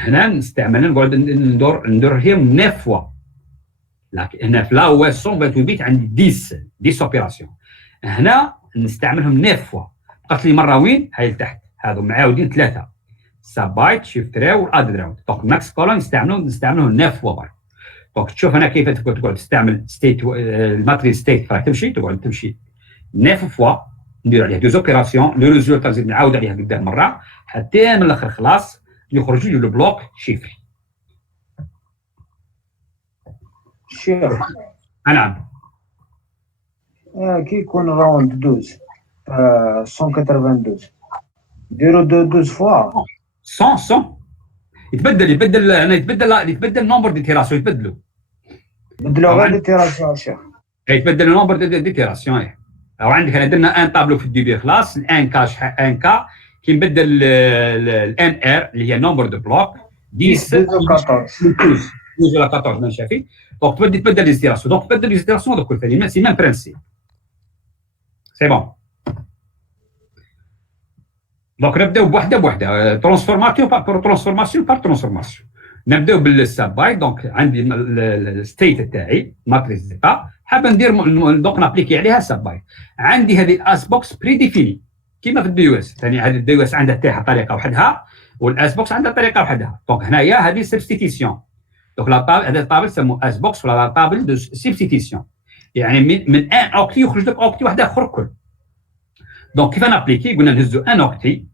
هنا نستعمل نقعد ندورهم 9 فوا. هنا في لا هو 128 بيت عندي 10 اوبيراسيون. هنا نستعملهم 9 فوا. بقات لي مره وين هاي لتحت هذو معاودين 3 سابايت شيفت راو والاد راو. دونك ماكس كولون نستعملوه 9 فوا برك. دونك تشوف هنا كيف تقعد تستعمل ستيت الماتريس ستيت راح تمشي تقعد تمشي 9 فوا ندير عليها 2 اوبيراسيون. لو ريزولتا نزيد نعاود عليها قدام مره حتى من الاخر خلاص يخرج لي لو بلوك شيفري. شيخ نعم كي يكون راوند 12 192 نديرو 12 فوا 100 يتبدل انا يتبدل نومبر دي تيراسيون يتبدلوا غير دي تيراسيون شيخ يتبدل النومبر دي تيراسيون. او عندك هنا درنا ان طابلو في الديبي خلاص الان كاش ان كا كي نبدل الان ار اللي هي نومبر دو بلوك 10 ولا 14 من شافي. دونك تبدل لي زيراسيون. دونك تبدل لي زيراسيون دوك الثاني سي ميم برانسيب سي بون. دونك نبداو بوحده ترانسفورماسيون بار ترانسفورماسيون. نبداو بالساباي. دونك عندي الستيت تاعي ماتريس ديتا حابه ندير دونك نابليكي عليها ساباي. عندي هذه الاس بوكس بري ديفيني كيما في الدي يو اس. ثاني هذه الدي يو اس عندها تاعها طريقه وحدها والاس بوكس عندها طريقه وحدها. دونك هنايا هذه سبستيتيسيون. دونك لا طابل هذا الطابل سموه اس بوكس ولا لا طابل دو سبستيتيسيون. يعني من ان اوكتي يخرج لك اوكتي واحد اخر كل. دونك كيف نابليكي قلنا نهزو ان اوكتي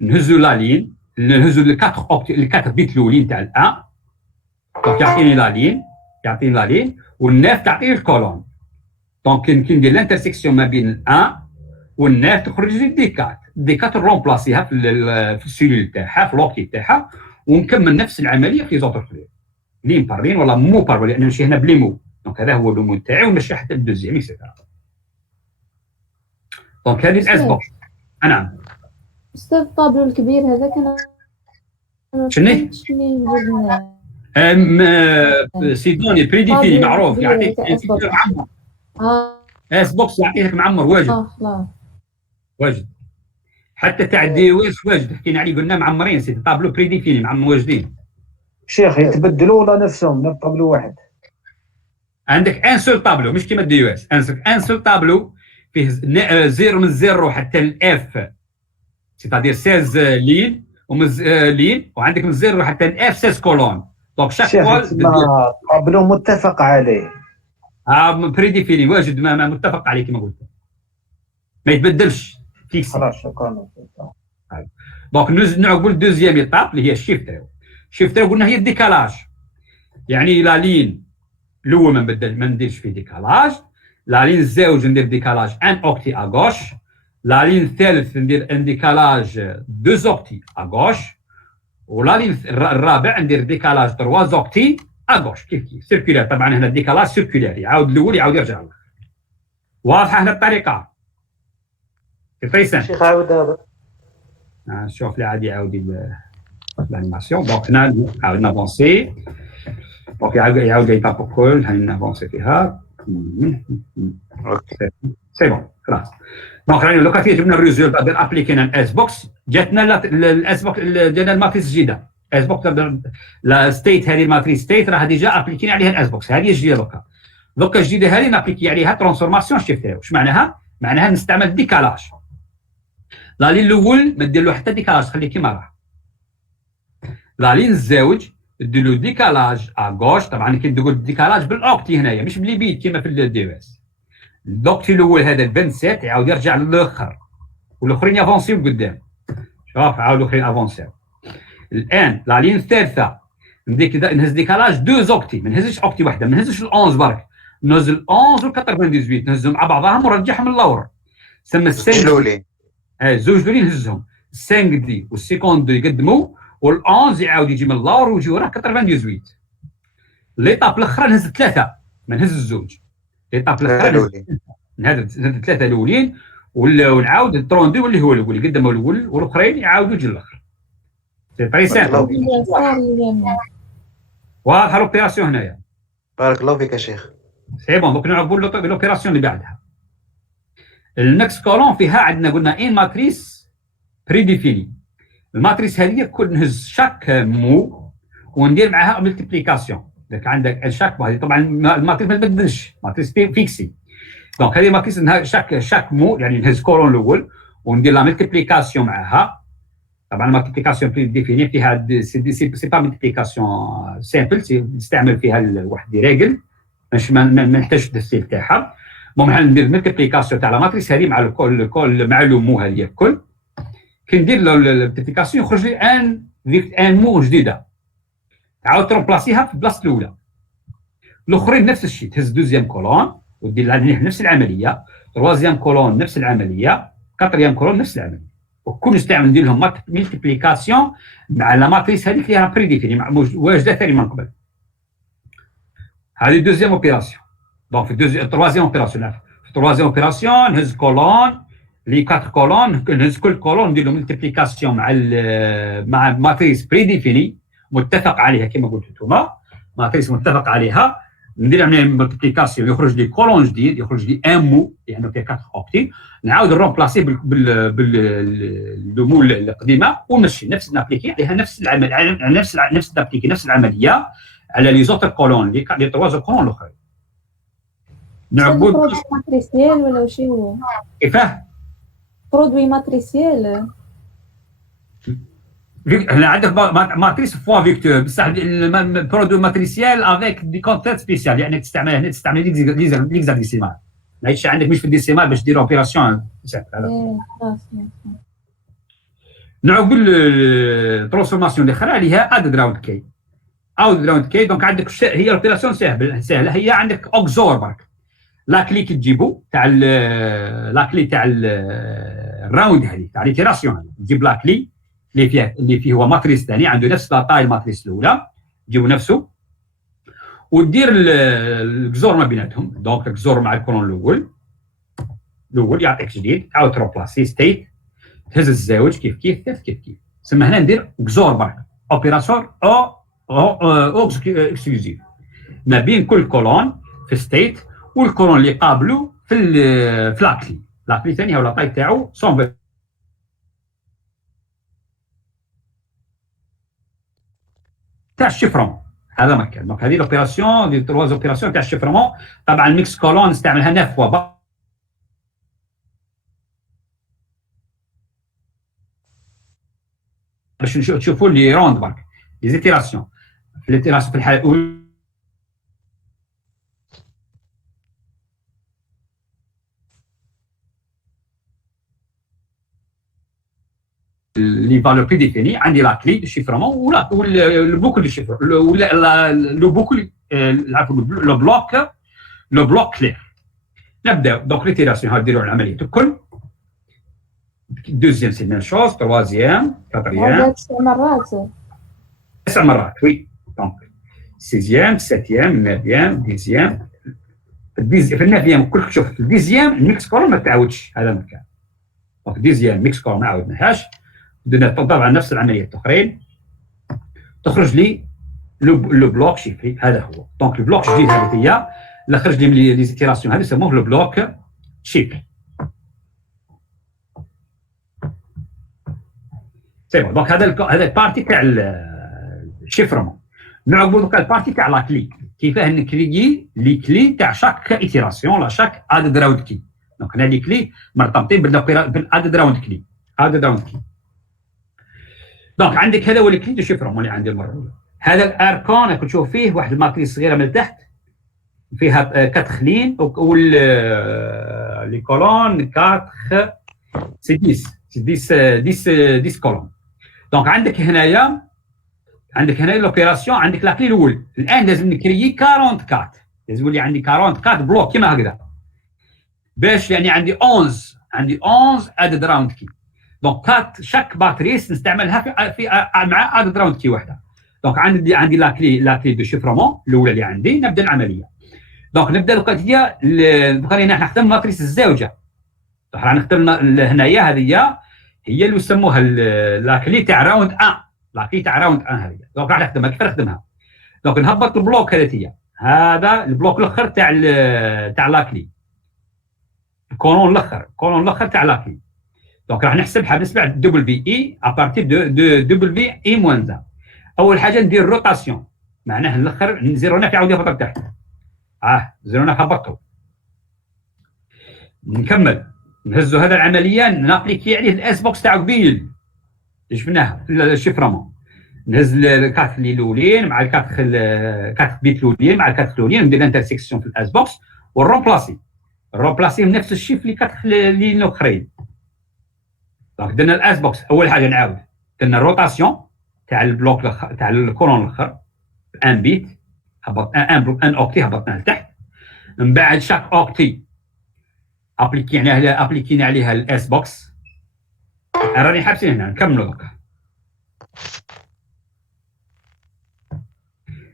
نهزو لا لين نهزو الكاتر اوكتي الكاتر بيت الاولين تاع الان. دونك يعطيني لا لين والناف تعطيني الكولون. دونك كي ندير الانترسيكسيون ما بين الان والناف تخرج لي ديكات رومبلاسيها في السيلول تاعها في لوكتي تاعها ونكمل نفس العمليه في زوتر خليل لين بار لين ولا مو بار لان نمشي هنا بلي مو. دونك هذا هو لومو تاعي ونمشي حتى الدوزيام اكسيتيرا. دونك هذه الاس بوكس. نعم استاذ الطابلو الكبير هذا كان شنو سيدوني بريديفيني معروف يعطيك معمر. اس بوكس يعطيك معمر واجد واجد حتى تاع الدي او اس واجد حكينا عليه قلنا معمرين سي طابلو بريديفيني معمر واجدين. شيخ يتبدلوا ولا نفسهم نفس طابلو واحد؟ عندك ان سول طابلو مش كيما الدي او اس. ان سول طابلو فيه زيرو من زيرو حتى الاف سيتادير 16 لين لين وعندك من زيرو حتى الاف 16 كولون. دونك شاك فوا طابلو متفق عليه بريديفيني واجد ما متفق عليه كما قلت ما يتبدلش فيكس. خلاص شكرا. دونك نعقبوا الدوزيام ايطاب اللي هي الشيفتر. الشيفتر قلنا هي الديكالاج. يعني لا لين الاول ما نديرش فيه ديكالاج. لا لين الزوج ندير ديكالاج ان اوكتي اغوش. لا لين الثالث ندير ان ديكالاج 2 اوكتي اغوش. ولا لين الرابع ندير ديكالاج 3 اوكتي اغوش كيف سيركولير. طبعا هنا الديكالاج سيركولير يعاود الاول يعاود يرجع له. واضحه هنا الطريقه فيسان شيخ عاود هذا نشوف لي عادي يعاود الانيماسيون. دونك هنا عاود نافونسي. دونك يعاود يطابق كل هاي نافونسي فيها. اوكي سي بون خلاص. دونك راني لوكا فيه جبنا الريزولت ديال ابليكينا الاس بوكس جاتنا الاس بوكس ديال الماتريس الجديده اس بوكس لا ستيت. هذه الماتريس ستيت راه ديجا ابليكينا عليها الاس بوكس. هذه الجديده دوكا الجديده هذه نابليكي عليها ترانسفورماسيون شيفتر. واش معناها؟ معناها نستعمل ديكالاج. لا لين الاول ما دير له حتى ديكالاج خليه كيما راه. لا لين الزوج دير له ديكالاج اغوش. طبعا كي تقول ديكالاج بالاوكتي هنايا مش بلي بيت كيما في الدي اس. الدوكتي الاول هذا 27 يعاود يرجع للاخر والاخرين يافونسيو قدام. شوف عاود الاخرين افونسيو. الان لا لين الثالثه نهز ديكالاج 2 اوكتي ما نهزش اوكتي واحده ما نهزش ال11 برك نهز ال11 وال98 نهزهم مع بعضهم ونرجعهم للور. سما السنج الاولين زوج دولي نهزهم 5 دي والسيكوند دي يقدموا وال11 يعاود يجي من اللور ويجي وراه 98. ليطاب الاخرى نهز 3 ما نهز الزوج. ليطاب الاخرى نهز 3 الاولين ونعاود التروندي واللي هو الاول يقدموا الاول والاخرين يعاودوا يجي الاخر. سي طري سامبل. واضحه لوبيراسيون هنايا. بارك الله فيك يا شيخ. سي بون دونك نعقبوا لوبيراسيون اللي بعدها. الماكس كولون فيها عندنا قلنا ان ماتريس بري ديفيني. الماتريس هذه كل نهز شاك مو وندير معها ملتيبليكاسيون. دونك عندك شاك هذه طبعا الماتريس ما تبدلش، ماتريس فيكسي. دونك هذه ماتريس شاك مو يعني نهز كولون الاول وندير لا ملتيبليكاسيون معها. طبعا المالتيبليكاسيون ديفيني فيها سي با مالتيبليكاسيون سامبل، نستعمل فيها واحد دي ريغل باش ما نحتاجش التفسير تاعها. المهم ندير مالتيبليكاسيون تاع لا ماتريس هذه مع الكل مع لو مو هذه الكل. كي ندير المالتيبليكاسيون يخرج لي ان مو جديده، تعاود ترومبلاسيها في البلاصه الاولى. الاخرين نفس الشيء، تهز دوزيام كولون ودير نفس العمليه، تروازيام كولون نفس العمليه، كاتريام كولون نفس العمليه. وكل نستعمل ندير لهم ملتيبليكاسيون مع لا ماتريس هذيك اللي راها بري ديفيني واجده ثاني من قبل. هذه دوزيام اوبيراسيون. دونك في التروازيام اوبيراسيون، في التروازيام اوبيراسيون نهز كولون لي 4 كولون، نهز كل كولون ندير له ملتيبليكاسيون مع ماتريس بري ديفيني متفق عليها كما قلت انتم، ماتريس متفق عليها. ندير عليه ملتيبليكاسيون يخرج لي كولون جديد، يخرج لي ان مو لانه فيه 4 اوكتي، نعاود نرومبلاسيه بالمو القديمه ونمشي نفس نابليكي عليها نفس العمل، نفس نابليكي نفس العمليه على لي زوتر كولون لي تروازو كولون الاخرين. نعبد ماتريسيال ولا وشي هو؟ كيفاه؟ برودوي ماتريسيال. هنا عندك ماتريس فوا فيكتور بصح برودوي ماتريسيال افيك دي كونتيت سبيسيال، يعني تستعمل هنا تستعمل ليكزاديسيمال، ماهيش عندك مش في الديسيمال باش دير اوبيراسيون. نعود بالترانسفورماسيون اللي خرا عليها اد راوند كي. اد راوند كي دونك عندك هي اوبيراسيون سهله، هي عندك اوكزور برك لا كلي كي تجيبو تاع لا كلي تاع الراوند هذه تاع ليتيراسيون، تجيب لا كلي اللي فيه هو ماتريس ثاني عنده نفس لا طاي الماتريس الاولى، تجيبو نفسه ودير الجزور ما بيناتهم. دونك الجزور مع الكولون الاول يعطيك جديد، تعاود ترومبلاسي ستيت، تهز الزاوج كيف تسمى هنا ندير جزور برك اوبيراسيون او اكسكلوزيف ما بين كل كولون في ستيت والكولون اللي قابلو في لاكلي ثاني ولا طاي تاعو سون تاع الشيفرون. هذا مكان. دونك هذه لوبيراسيون دي ترواز اوبيراسيون تاع الشيفرمون. طبعا الميكس كولون نستعملها 9 فوا باش تشوفوا لي روند برك لي زيتيراسيون. في ليتيراسيون في الحاله الاولى لي فالور بري ديفيني، عندي لا كلي دو شيفرمون ولا البوكل دو شيفر ولا لو بوكل عفوا لو بلوك كلير. نبدا دونك ليتيراسيون هاو نديروا العمليه الكل. دوزيام سي ميم شوز، تروازيام، كاتريام. هذا 9 مرات. 9 مرات وي. دونك سيزيام، ساتيام، نافيام، ديزيام. في النافيام كل شوف في الديزيام الميكس كولون ما تعاودش، هذا المكان. دونك ديزيام ميكس كولون ما عاودناهاش، بدنا طبعا نفس العمليه الاخرين. تخرج لي لو بلوك شيفري، هذا هو. دونك البلوك جديد هذه هي اللي خرج لي من لي زيتيراسيون هذه يسموه لو بلوك شيفري. سي بون. دونك هذا البارتي تاع الشيفرمون. نعقبوا دوكا البارتي تاع لا كلي، كيفاه نكريي لي كلي تاع شاك ايتيراسيون لا شاك اد راوند كي. دونك هنا لي كلي مرتبطين بالاد راوند كلي. دونك عندك هذا هو الكلي دو شيفرمون اللي عندي المره الاولى. هذا الاركون راك تشوف فيه واحد الماتريس صغيره من تحت فيها 4 خلين لي كولون 4 سي 10 كولون. دونك عندك هنايا لوبيراسيون، عندك لاكلي الاول. الان لازم نكريي 44، لازم يولي عندي 44 بلوك كيما هكذا باش يعني عندي 11 اد راوند كي. دونك شاك باتريس نستعملها في مع اد راوند كي واحده. دونك عندي لاكلي دو شيفرمون الاولى اللي عندي. نبدا العمليه. دونك نبدا القضيه بقينا نخدم ماتريس الزوجه. راح نختار هنايا هذه هي اللي يسموها لاكلي تاع راوند 1. لاكلي تاع راوند 1 هذه. دونك راح نخدمها. كيف نخدمها؟ دونك نهبط البلوك هذا البلوك الاخر تاع لاكلي، الكولون الاخر تاع لاكلي. دونك راح نحسب حنسمع دبليو اي ابارتير دو دبليو اي موان ذا. اول حاجه ندير روتاسيون، معناه الاخر نزيرو هنا يعاود يهبط لتحت، زيرو هنا هبطوا. نكمل نهزوا هذا العمليه نابليكي عليه الاس بوكس تاع قبيل اللي شفناها في الشيفرمون. نهز الكات الاولين مع الكات بيت الاولين مع الكات الاولين، ندير انترسيكسيون في الاس بوكس ونرومبلاسي نفس الشيء في الكات اللي الاخرين. دونك درنا الاس بوكس، اول حاجه نعاود درنا الروتاسيون تاع البلوك تاع الكولون الاخر ان بيت، هبط ان اوكتي هبطنا لتحت. من بعد شاك اوكتي ابليكينا عليها الاس بوكس. راني حابسين هنا نكملوا دوكا.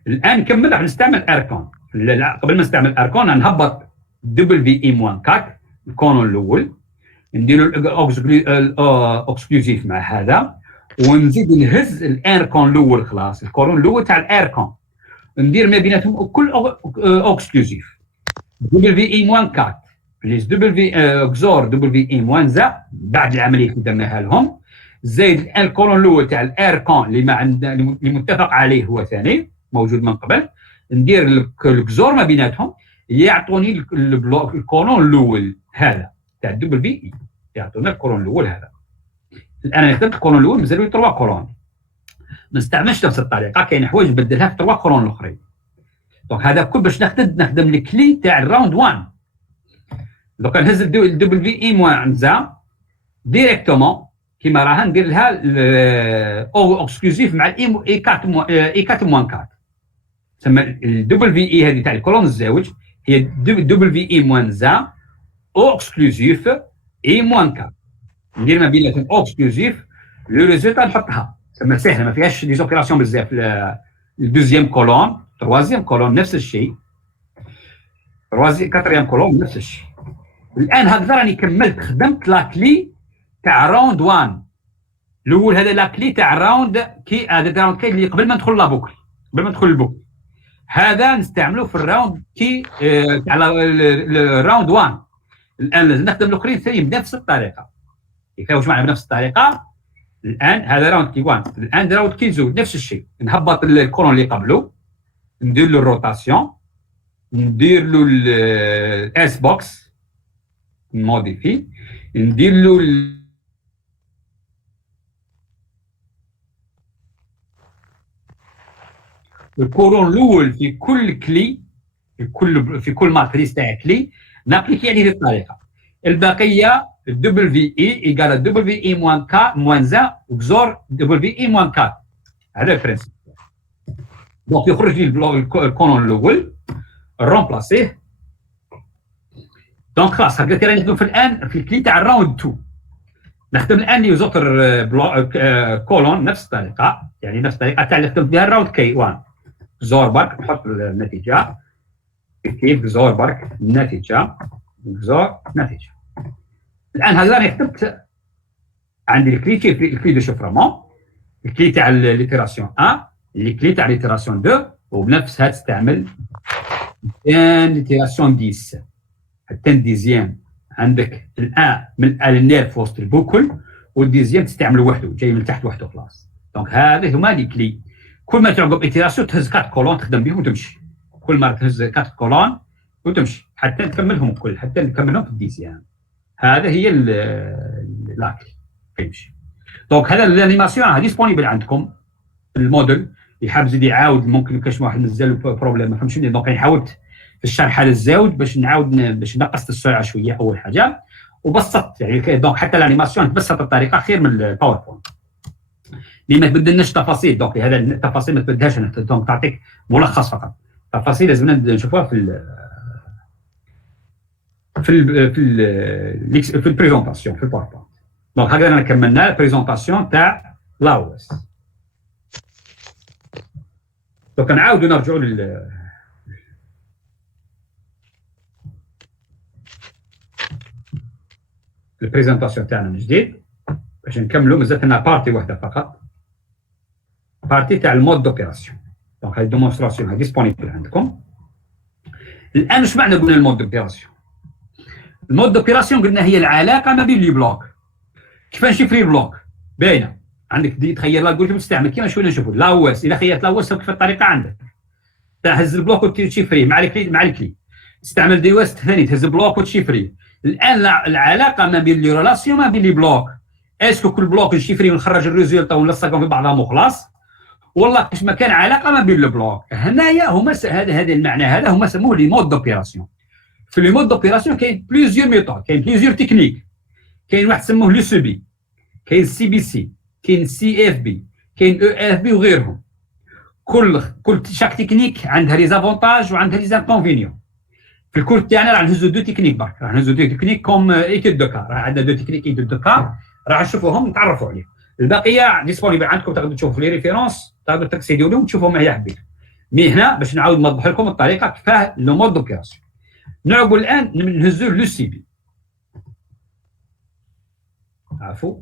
الان نكمل راح نستعمل اركون. قبل ما نستعمل اركون نهبط دبليو اي موان 4 الكولون الاول، نديروا الاكسكلوزيف مع هذا، ونزيد نهز الاركون الاول خلاص الكولون الاول تاع الاركون، ندير ما بيناتهم كل اكسكلوزيف دبليو اي موان 4 بليس دبليو اكزور دبليو اي موان زا بعد العمليه اللي درناها لهم، زائد الكولون الاول تاع الاركون اللي ما عندنا اللي متفق عليه هو ثاني موجود من قبل، ندير الكزور ما بيناتهم يعطوني البلوك الكولون الاول هذا تاع دبليو اي، يعطونا الكولون الاول هذا. الان انا كتبت الكولون الاول مازالوا لي 3 كولون، ما نستعملش نفس الطريقه، كاين حوايج نبدلها في 3 كولون الاخرين. دونك هذا كل باش نخدم الكلي تاع الراوند 1. دونك نهز الدبليو اي موان زا ديريكتومون كيما راها ندير لها او اكسكلوزيف مع الاي 4 موان 4. تسمى الدبليو اي هذه تاع الكولون الزاوج هي دبليو اي موان زا او اكسكلوزيف اي موان 4. ندير ما بيناتهم او اكسكلوزيف لو ريزولتا نحطها، تسمى سهله ما فيهاش دي زوبيراسيون بزاف. الدوزيام كولون تروازيام كولون نفس الشيء، كاتريام كولون نفس الشيء. الان هكذا راني كملت خدمت لاكلي تاع راوند 1 الاول. هذا لاكلي تاع راوند كي هذا راوند كي اللي قبل ما ندخل لابوكل، قبل ما ندخل البوكل، هذا نستعملوه في الراوند كي تاع الراوند 1. الان لازم نخدم الاخرين ثاني بنفس الطريقه. واش معنى بنفس الطريقه؟ الان هذا راوند كي 1، الان راوند كي 2 نفس الشيء، نهبط الكولون اللي قبله، ندير له الروتاسيون، ندير له الاس بوكس موديفي، ندير له الكولون الاول في كل كلي، في كل ماتريس تاع كلي نابليكي هذه الطريقه. البقيه دبليو اي ايكال دبليو اي موان كا موان زا وكزور دبليو اي موان 4. هذا البرانسيب. دونك يخرج لي الكولون الاول رومبلاسيه. دونك خلاص هكا راني نخدم في الان في الكلي تاع الراوند 2. نخدم الان لي زوتر كولون نفس الطريقه، يعني نفس الطريقه تاع اللي خدمت بها الراوند كي 1. زور برك نحط النتيجه كيف زور برك النتيجه زور نتيجه. الان هذا راني خدمت عندي الكلي دو شفرمون، الكلي تاع ليتيراسيون 1، الكلي تاع ليتيراسيون 2، وبنفسها تستعمل ليتيراسيون 10 حتى الديزيام. عندك الان من النير في وسط البوكل، والديزيام تستعمل وحده جاي من تحت وحده خلاص. دونك هذه هما لي كلي. كل ما تعقب ايتيراسيون تهز 4 كولون تخدم بهم وتمشي، كل مره تهز 4 كولون وتمشي حتى تكملهم الكل، حتى نكملهم في الديزيام. هذا هي لاكل كيمشي. دونك هذا الانيماسيون راه ديسبونيبل عندكم في الموديل. اللي حاب يزيد يعاود ممكن كاش واحد نزل بروبليم ما فهمش. دونك انا حاولت في الشرح هذا الزاوج باش نعاود باش نقصت السرعه شويه اول حاجه، وبسطت يعني دونك حتى الانيماسيون تبسط الطريقه خير من الباوربوينت اللي ما تبدلناش تفاصيل. دونك هذا التفاصيل ما تبدلهاش، دونك تعطيك ملخص فقط. التفاصيل لازم نشوفوها في البريزونطاسيون في الباوربوينت. دونك هكذا انا كملنا البريزونطاسيون تاع لاوس. دونك نعاودوا نرجعوا البريزونطاسيون تاعنا من جديد باش نكملوا. مازالت لنا بارتي واحده فقط، بارتي تاع المود دوبيراسيون. دونك هاي الديمونستراسيون هاي ديسبونيبل عندكم. الان واش معنى قلنا المود دوبيراسيون؟ المود دوبيراسيون قلنا هي العلاقه ما بين لي بلوك. كيف نشفري البلوك باينه عندك دي تخيل الالغوريثم تستعمل كيما شويه نشوفوا لاوس اذا خيرت لاوس كيف الطريقه عندك تهز البلوك وتشفريه مع الكلي تستعمل دي ويست ثاني تهز البلوك وتشفريه. الان العلاقه ما بين لي ريلاسيون ما بين لي بلوك اسكو كل بلوك نشفريه ونخرج الريزولتا ونلصقهم في بعضهم وخلاص والله كاش ما كان علاقه ما بين البلوك. هنايا هما هذا المعنى هذا هما سموه لي مود دوبيراسيون. في لي مود دوبيراسيون كاين بليزيور ميثود كاين بليزيور تكنيك كاين واحد سموه لو سي بي كاين سي بي سي كاين سي اف بي كاين او اف بي وغيرهم. كل شاك تكنيك عندها لي زافونتاج وعندها لي زانكونفينيون. في الكورس تاعنا راح نهزو دو تكنيك برك راح نهزو دو تكنيك كوم ايتود دو كا راح عندنا دو تكنيك ايتود دو كا راح نشوفوهم نتعرفوا عليه. البقيه ديسبونيبل عندكم تقدروا تشوفوا لي ريفيرونس تقدروا تاكسيديو لهم تشوفوهم معايا حبيت. مي هنا باش نعاود نوضح لكم الطريقه كيفاه لو مود دوبيراسيون. نعقبوا الان نهزو لو سي بي. عفوا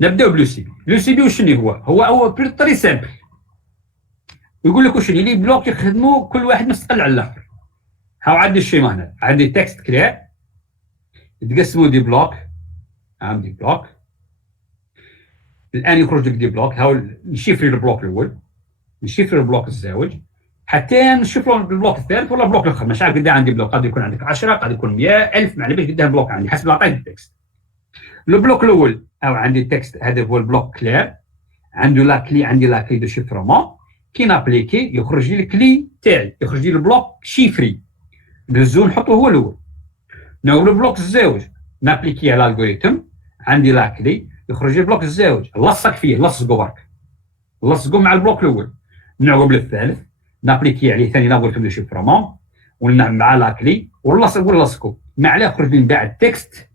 نبداو بلو سي بي. لو سي بي وشنو هو بري سامبل يقول لك وشنو لي بلوك يخدموا كل واحد مستقل على الاخر. هاو عندي الشيما هنا عندي تكست كلير يتقسموا دي بلوك عندي بلوك الان يخرج لك دي بلوك هاو نشفري البلوك الاول نشفري البلوك الزاوج حتى نشوفوا البلوك الثالث ولا البلوك الاخر مش عارف قد عندي بلوك قد يكون عندك 10 قد يكون 100 1000 ما على باليش قداه بلوك عندي حسب عطيت التكست. البلوك الاول او عندي التكست هذا هو البلوك كلير عنده لا كلي عندي لا كلي دو شيفرمون كي نابليكي يخرج لي الكلي تاعي يخرج لي البلوك شيفري نهزو نحطوه هو الاول. ناول البلوك الزاوج نابليكي على الالغوريثم عندي لا كلي يخرج لي البلوك الزاوج نلصق فيه لصقو برك نلصقو مع البلوك الاول. نعقب للثالث نابليكي عليه ثاني الالغوريثم دو شيفرمون مع لا كلي ونلصقو مع لا يخرج لي من بعد تكست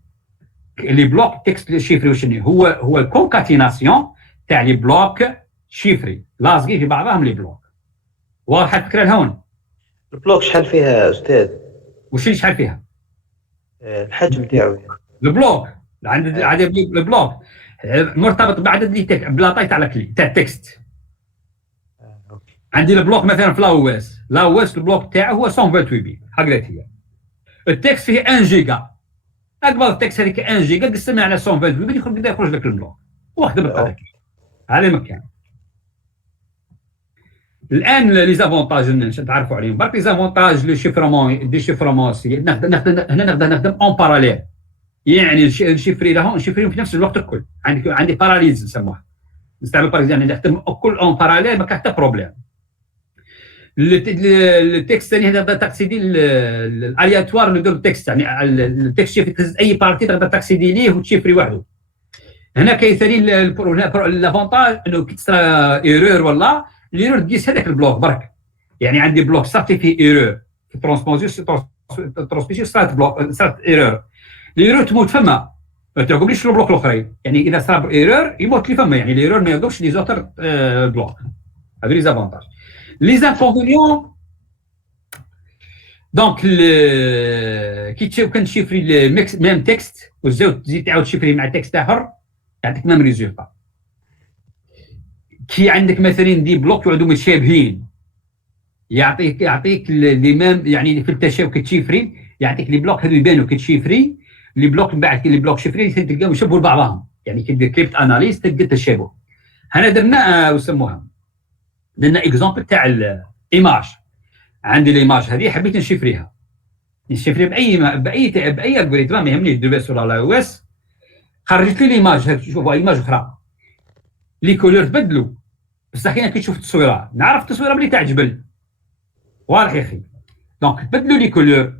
لي بلوك تكست شيفري وشنو هو الكونكاتيناسيون تاع لي بلوك شيفري لاصقين في بعضهم لي بلوك. واضحه الفكره لهون؟ البلوك شحال فيها استاذ؟ وش اللي شحال فيها؟ الحجم تاعو البلوك عدد البلوك مرتبط بعدد اللي بلاطاي تاع الكلي تاع التكست. عندي البلوك مثلا في لاوس البلوك تاعه هو 128 بي هكذا هي. التكست فيه 1 جيجا اكبر التكست هذيك 1 جيجا قسمها على 128 بي يخرج لك البلوك واخذ بالطريقه هذا مكان. الان لي زافونتاج تعرفوا عليهم برك. لي زافونتاج لو شيفرمون دي شيفرمون نخدم اون باراليل يعني نشفري لهم نشفريهم في نفس الوقت الكل. عندي باراليز نسموها نستعمل باغ يعني نخدم الكل اون باراليل ما كان حتى بروبليم. التكست ثاني هذا تقصدي الالياتوار ندير التكست يعني التكست تهز اي بارتي تقدر تقصدي ليه وتشفري وحده. هنا كاين ثاني لافونتاج انه كي تصرا ايرور ولا الايرور تقيس هذاك البلوك برك. يعني عندي بلوك صافي فيه ايرور في ترانسبوزيسيون صارت ايرور الايرور تموت فما ما تعقبليش البلوك الاخرين. يعني اذا صار ايرور يموت لي فما يعني الايرور ما يضرش لي زوتر بلوك. هذو لي زافونتاج. لي زانكونفينيون دونك كي كنشفري ميم تكست وزاوت تزيد تعاود تشفري مع تكست اخر يعطيك ميم ريزولتا. كي عندك مثلا دي بلوك يعودوا متشابهين يعطيك لي ميم يعني في التشابه كتشفري يعطيك لي بلوك هذو يبانوا كتشفري لي بلوك من بعد لي بلوك شفري تلقاهم يشبهوا لبعضهم يعني كي دير كريبت اناليز تلقى التشابه. هنا درنا وسموها درنا اكزومبل تاع الايماج. عندي الايماج هذه حبيت نشفريها باي الجوريثم ما يهمني دو بي ولا لا او اس. خرجت لي الايماج شوفوا ايماج اخرى لي كولور تبدلوا بصح كاين كي تشوف التصويره نعرف التصويره بلي تاع جبل واضح يا اخي. دونك تبدلوا لي كولور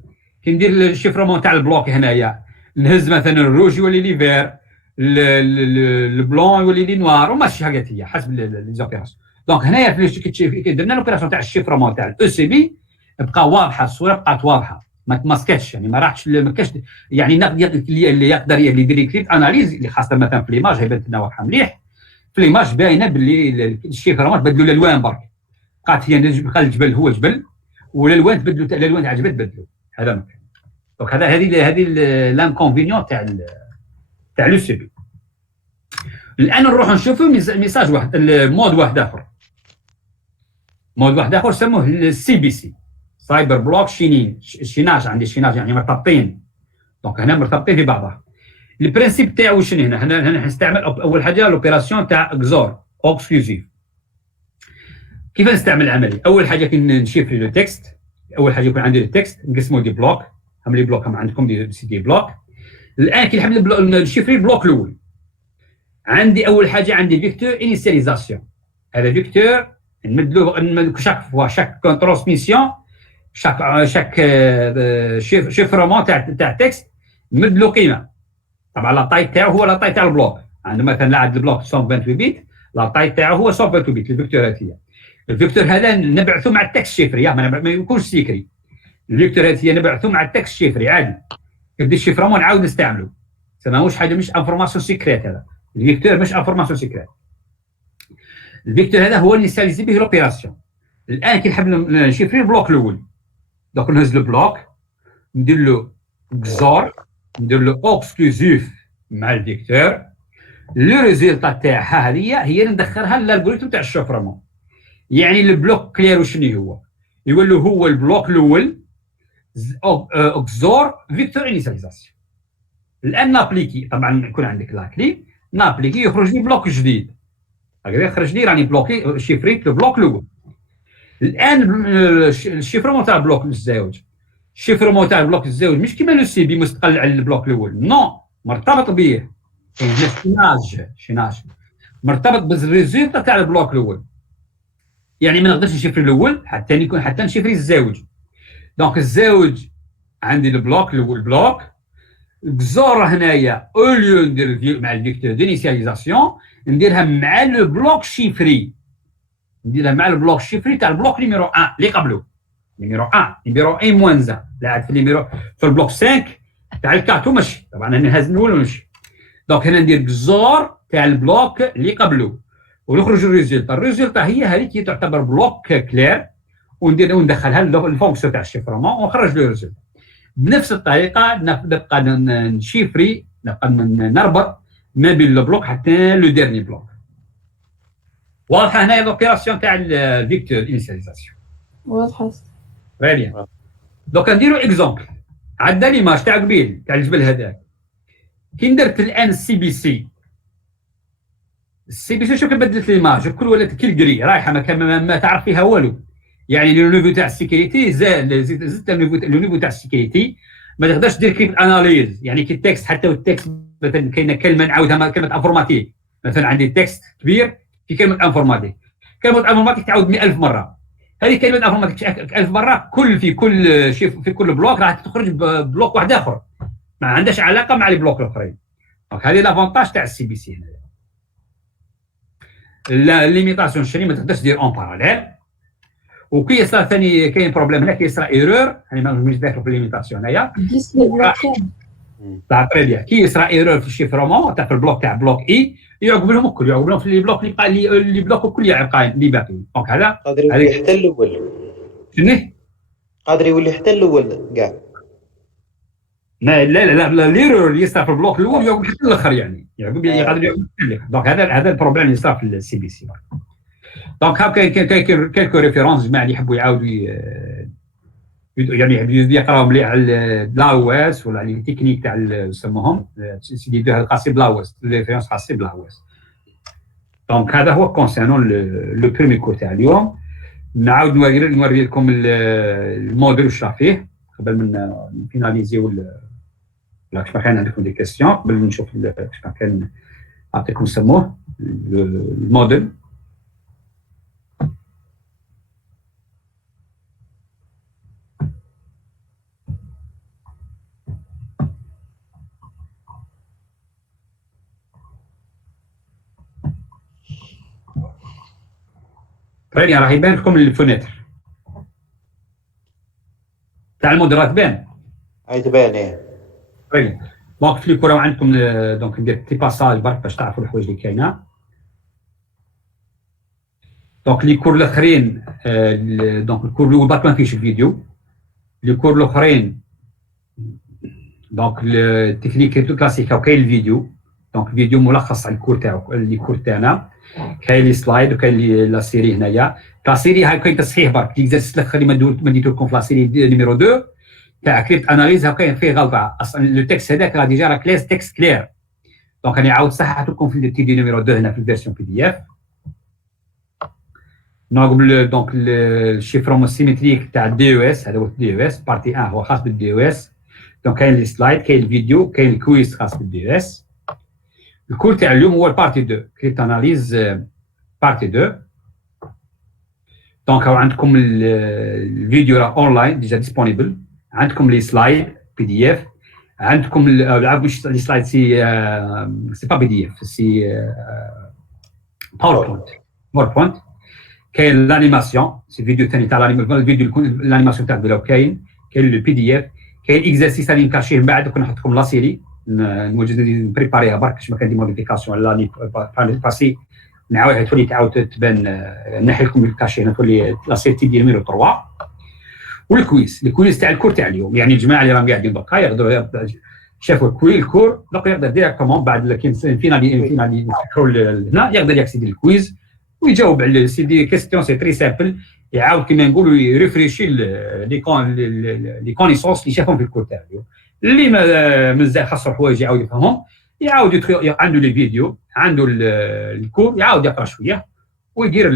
كي ندير الشيفرمون تاع البلوك هنايا نهز مثلا الروج يولي لي فير البلون يولي لي نوار وماشي حاجات هي حسب لي زوبيراسيون. دونك هنايا كي درنا لوبيراسيون تاع الشيفرمون تاع الاو سي بي بقى واضحه الصوره بقات واضحه ما سكتش يعني ما راحش ما كاش يعني اللي يقدر يدير كريبت اناليز اللي خاصه مثلا في ليماج هيبان لنا واضحه مليح في ليماج باينه باللي الشيفرمون تبدلوا الالوان برك بقات هي بقى الجبل هو جبل والالوان تبدلوا الالوان تاع الجبل تبدلوا هذا مكان. دونك هذه لانكونفينيون تاع لو سي بي. الان نروحوا نشوفوا ميساج واحد المود واحد اخر. مود واحد اخر سموه السي بي سي سايبر بلوك شيناج. عندي شيناج يعني مرتبطين دونك هنا مرتبطين في بعضها. البرانسيب تاعو شنو هنا نستعمل اول حاجه لوبيراسيون تاع اكزور اكسكلوزيف. كيف نستعمل العمليه؟ اول حاجه كي نشيفري لو تكست، اول حاجه يكون عندي التكست نقسمو دي بلوك، هم لي بلوك هم عندكم دي بلوك. الان كي نحب نشيفري البلوك الاول، عندي اول حاجه عندي فيكتور انيسياليزاسيون. هذا فيكتور نمدلو شاك فوا شاك ترانسميسيون شاك شيفرمون تاع تكست نمدلو قيمه. طبعا لا طاي تاعو هو لا طاي تاع البلوك، عندما مثلا عند البلوك 128 بيت لا طاي تاعو هو 128 بيت الفيكتورات هي. الفيكتور هذا نبعثو مع التكست شيفري، ما يكونش سيكري. الفيكتورات هي نبعثو مع التكست شيفري عادي، كدير الشيفرمون نعاود نستعملو. ماهوش حاجه مش انفورماسيون سيكريت، هذا الفيكتور مش انفورماسيون سيكريت. الفيكتور هذا هو اللي نساليزي به لوبيراسيون. الان كي نحب نشيفري البلوك الاول، دونك نهز البلوك ندير له اكزور، ندير له اكسكلوزيف مع الفيكتور. لو ريزولتا تاعها هذه هي اللي ندخلها للالغوريثم تاع الشفرمون. يعني البلوك كلير شنو هو؟ يقول له هو البلوك الاول اكزور فيكتور انيسياليزاسيون. الان نابليكي، طبعا يكون عندك لاكلي نابليكي يخرج لي بلوك جديد، هكذا يخرج لي راني بلوكي شيفريت البلوك الاول. الان الشيفرمون تاع البلوك الزاوج، الشيفرمون تاع البلوك الزاوج مش كيما لو سي بي مستقل على البلوك الاول، نو مرتبط به، شيناج مرتبط بالريزولتا تاع البلوك الاول. يعني ما نقدرش نشيفري الاول حتى نشيفري الزاوج. دونك الزاوج عندي البلوك الاول بلوك زور هنايا اوليو ندير مع الفيكتور دينيسياليزاسيون نديرها مع لو بلوك شيفري، نديرها مع البلوك شيفري تاع البلوك نيميرو 1 اللي قبله. نيميرو 1 موان 1 لاعب في النيميرو في البلوك 5 تاع الكاتو ماشي، طبعا انا هاز الاول ماشي. دونك هنا ندير زور تاع البلوك اللي قبله ونخرج الريزولتا هي هذيك تعتبر بلوك كلير، وندخلها الفونكسيون تاع الشيفرمون ونخرج لو ريزولتا. بنفس الطريقه نبقى نشيفري، نبقى نربط ما بين لو بلوك حتى لو ديرني بلوك. واضحه هنا لوبيراسيون تاع الفيكتور انيسياليزاسيون؟ واضحة. تري بيان. دوك نديرو اكزومبل. عندنا ليماج تاع قبيل تاع الجبل هذاك. كي درت الان السي بي سي شوف كي بدلت ليماج الكل ولات كالكري رايحه ما تعرف فيها والو. يعني لو نيفو تاع السيكوريتي زدت لو نيفو تاع السيكوريتي ما تقدرش دير كيف اناليز. يعني كي التكست حتى التكست مثلا كاينه كلمه نعاودها كلمه انفورماتيك، مثلا عندي تكست كبير في كلمه انفورماتيك، كلمه انفورماتيك تعاود 100000 مره. هذه كلمه انفورماتيك 1000 مره في كل بلوك راح تخرج بلوك واحد اخر ما عندهاش علاقه مع البلوك الاخرين. دونك هذه لافونتاج تاع السي بي سي. هنا لا ليميتاسيون شنو ما تقدرش دير اون باراليل. وكي يصرا ثاني كاين بروبليم هنا كي يصرا ايرور، يعني ما نجمش نديرو في الليميتاسيون هنايا قيس لي بلوكين. تري بيان. كي يصرا ايرور في الشيفرمون تاع في البلوك تاع بلوك اي يعقب لهم الكل، يعقب لهم في لي بلوك اللي بلوك الكل يبقى اللي باقي. دونك هذا قادر يولي حتى الاول. شنو قادر يولي حتى الاول كاع. لا الايرور اللي يصرا في البلوك الاول يعقب حتى الاخر، يعني يعقب يقدر يعقب الاخر. دونك هذا البروبليم اللي صار في السي بي سي. دونك هاكا كاين كيلكو ريفيرونس جماعه اللي يحبوا يعاودوا يعني يقراو مليح على بلا او اس ولا على التكنيك تاع يسموهم سيدي دو خاصي بلا او اس، ريفيرونس خاصي بلا او اس. دونك هذا هو كونسيرنون لو بريمي كور تاع اليوم. نعاود نوري لكم الموديل واش راه فيه قبل من فيناليزيو ولا كيف كان عندكم دي كيستيون قبل نشوف كيف كان نعطيكم نسموه الموديل. راني راه يبان لكم الفونيتر تاع الموديلات بان. هاي تبان ايه. طيب دونك في الكره عندكم دونك ندير تي باساج برك باش تعرفوا الحوايج اللي كاينه. دونك لي كور الاخرين دونك الكور الاول برك ما فيش الفيديو. لي كور الاخرين دونك التكنيك كلاسيك وكاين الفيديو. دونك الفيديو ملخص على الكور تاعو اللي كور تاعنا. كاين لي سلايد وكاين لي لا سيري هنايا. لا سيري هاي كاين تصحيح برك ليكزارسيس الاخر اللي ما ديتو لكم في لا سيري نيميرو 2 تاع كريبت اناليز كاين فيه غلطه اصلا لو تكست هذاك راه ديجا راه كلاس تكست كلير. دونك انا عاود صححت لكم في التي دي نيميرو 2 هنا في الفيرسيون بي دي اف. نقول دونك الشيفرون سيمتريك تاع الدي او اس، هذا هو الدي او اس بارتي 1 هو خاص بالدي او اس. دونك كاين لي سلايد، كاين الفيديو، كاين الكويز خاص بالدي او اس. الكور تاع اليوم هو البارتي 2 كريبت اناليز بارتي 2. دونك عندكم الفيديو راه اونلاين ديجا ديسپونيبل، عندكم لي سلايد بي دي اف، عندكم مش لي سلايد سي با بي دي اف سي باوربوينت. كاين لانيماسيون سي فيديو ثاني تاع الفيديو لانيماسيون تاع الفيديو كاين البي دي اف، كاين اكزرسيس راني نكاشيه من بعد كنحط لكم لا سيري نوجد نبريباريها برك باش ما كندير موديفيكاسيون على لاني باسي نعاودها تولي تعاود تبان. نحي لكم الكاشي هنا تولي لا سيري ديال نيميرو 3. والكويز تاع الكور تاع اليوم، يعني الجماعه اللي راهم قاعدين دوكا يقدروا شافوا الكور دوك يقدر ديريكتومون بعد كاين فينالي هنا يقدر يكسيدي الكويز ويجاوب على سي كيستيون سي تري سامبل. يعاود كما نقولوا يريفريشي لي كونيسونس اللي شافهم في الكور تاع اليوم. اللي مازال خاصو حوايج يعاود يفهمهم يعاود عنده لي فيديو عنده الكور يعاود يقرا شويه ويدير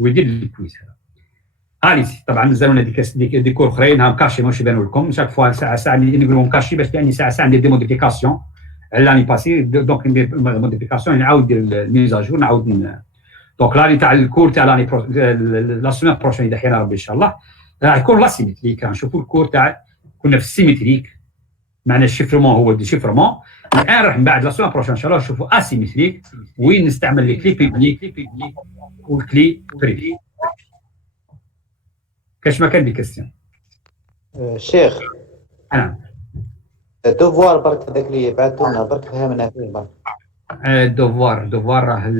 الكويز هذا. اليسي طبعا مازالوا دي كور اخرين ها مكاشي ماش يبانوا لكم شاك فوا ساعه نقولوا مكاشي باش يعني ساعه ندير دي موديفيكاسيون على لاني باسي. دونك ندير موديفيكاسيون نعاود ندير الميزاجور نعاود دونك لاني تاع الكور تاع لاني لا سيمين بروشين اذا حينا ربي ان شاء الله راح يكون لا سيمتريك. نشوفوا الكور تاع كنا في السيمتريك معنى الشيفرمون هو الديشيفرمون. الان راح من بعد لا سيمين بروشين ان شاء الله نشوفوا اسيمتريك وين نستعمل لي كلي بيبليك والكلي بريفي. كاش ما كان دي كاستيون الشيخ نعم دوفوار برك هذاك اللي بعثوا لنا برك فهمنا فيه برك. دوفوار راه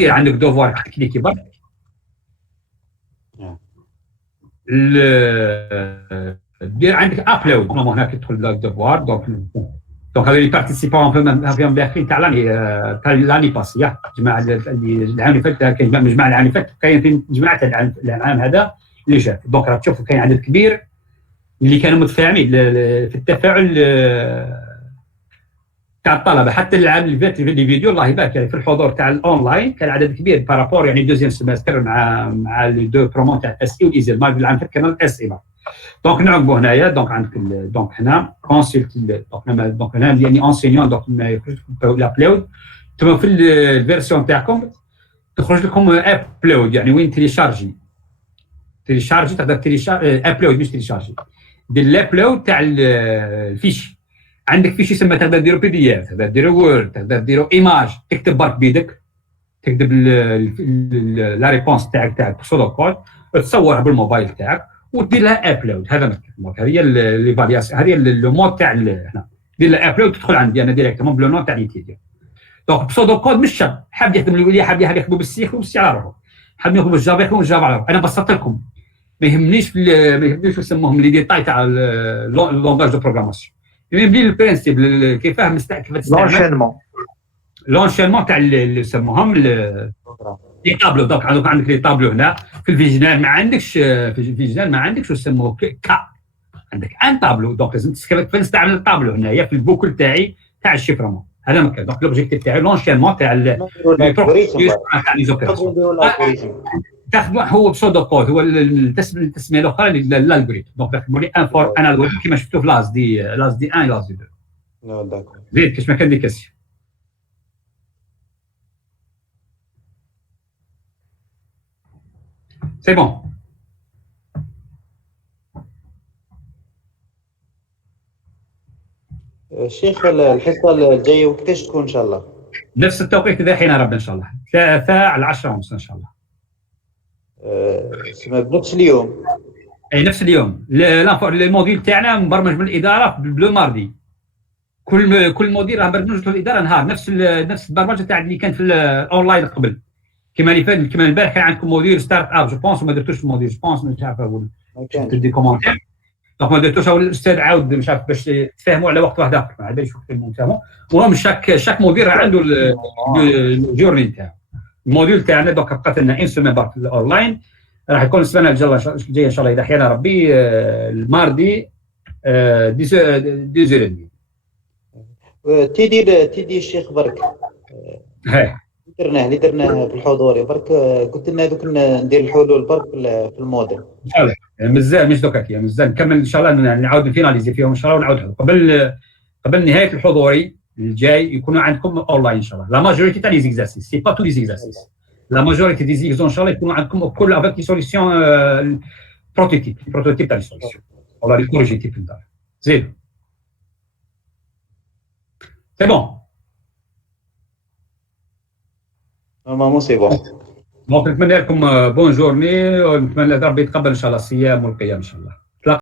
عندك دوفوار كليكي برك دير عندك ابلود هناك تدخل دوفوار. دونك هذو اللي بارتيسيبون فيهم داخلين تاع لاني باسي جماعه العام اللي فات كاين مجمع العام اللي فات كاين في جماعه العام هذا اللي جات. دونك راك تشوفوا كاين عدد كبير اللي كانوا متفاعلين في التفاعل تاع الطلبه. حتى العام اللي فات لي فيديو الله يبارك يعني في الحضور تاع الاونلاين كان عدد كبير بارابور يعني دوزيام سيمستر مع لي دو برومون تاع اس اي والايزيل. العام اللي فات كان الاس اي. دونك نعقبوا هنايا دونك عندك دونك هنا كونسلت دونك هنا يعني انسينيون دونك لابلود ثم في الفيرسيون تاعكم تخرج لكم ابلود يعني وين تيليشارجي تقدر تيليشارجي ابلود مش تيليشارجي دير الابلود تاع الفيشي. عندك فيشي يسمى تقدر ديرو بي دي اف تقدر ديرو وورد تقدر ديرو ايماج تكتب برك بيدك تكتب لا ريبونس تاعك بسودو كود تصورها بالموبايل تاعك ودير لها ابلود. هذا مثلا هذه ليفالياسيون هذه لو مود تاع هنا دير لها ابلود تدخل عندي انا ديريكتومون بلو نون تاع ليتيديا. دونك بسودو كود مش شرط حاب يخدم الولي حاب يخدم بالسي يخدم بالسي على روحه حاب يخدم بالجافا يخدم بالجافا على روحه. انا بسطت لكم ما يهمنيش يسموهم لي ديتاي تاع اللونغاج دو بروغراماسيون يبني البرينسيپ كيفاه تستعمل لونشينمون تاع اللي يسموهم لي طابلو. دونك عندك لي طابلو هنا في الفيجنال ما عندكش في الفيجنال ما عندكش يسموه كا عندك ان طابلو. دونك لازم نستعمل الطابلو هنايا في البوكل تاعي تاع الشيفرمون. هذا مكان دونك لوبجيكتيف تاعي لونشينمون تاع تاخذوا هو بسودو كود هو التسميه الاخرى للالغوريثم. دونك تاخذوا لي ان فور ان الغوريثم كيما شفتوا في لاز دي 1 لاز دي 2. داكور زيد كاش ما كان دي كاسيون. سي بون الشيخ الحصه الجايه وقتاش تكون ان شاء الله؟ نفس التوقيت ذا حين رب ان شاء الله 3 على 10:30 ان شاء الله. بنفس اليوم اي نفس اليوم. الموديل تاعنا مبرمج من الاداره بلو ماردي. كل موديل راه مبرمج له الاداره نهار نفس البرمجه تاع اللي كان في الاونلاين قبل. كما البارح كان عندكم موديل ستارت اب جو بونس وما درتوش الموديل جو بونس مش عارف اقول تدي كومونتير دونك ما درتوش. الاستاذ عاود مش عارف باش تفهموا على وقت واحد اخر ما باليش وقت نفهموا. المهم شاك موديل عنده الجورني تاعو. الموديول تاعنا دوك بقات لنا ان سيمين برك اونلاين، راح يكون السنه الجايه ان شاء الله اذا حيانا ربي الماردي 2h30. تيدي الشيخ برك هاي اللي درناه في الحضوري برك، قلت لنا دوك ندير الحلول برك في الموديل. ان شاء الله مازال مش دوكا كي مازال نكمل ان شاء الله، نعاود نفيناليزي فيهم ان شاء الله ونعاود قبل نهايه الحضوري الجاي يكونوا عندكم اونلاين ان شاء الله. لا ماجوريتي تاع لي زيكزارسيس سي با تو لي زيكزارسيس، لا ماجوريتي دي زيكزون ان شاء الله يكونوا عندكم كل افيك لي سوليسيون بروتوتيب تاع لي سوليسيون ولا لي بروجيتيب في الدار. زين سي بون. نورمالمون سي بون. دونك نتمنى لكم بون جورني، ونتمنى ربي يتقبل ان شاء الله الصيام والقيام ان شاء الله.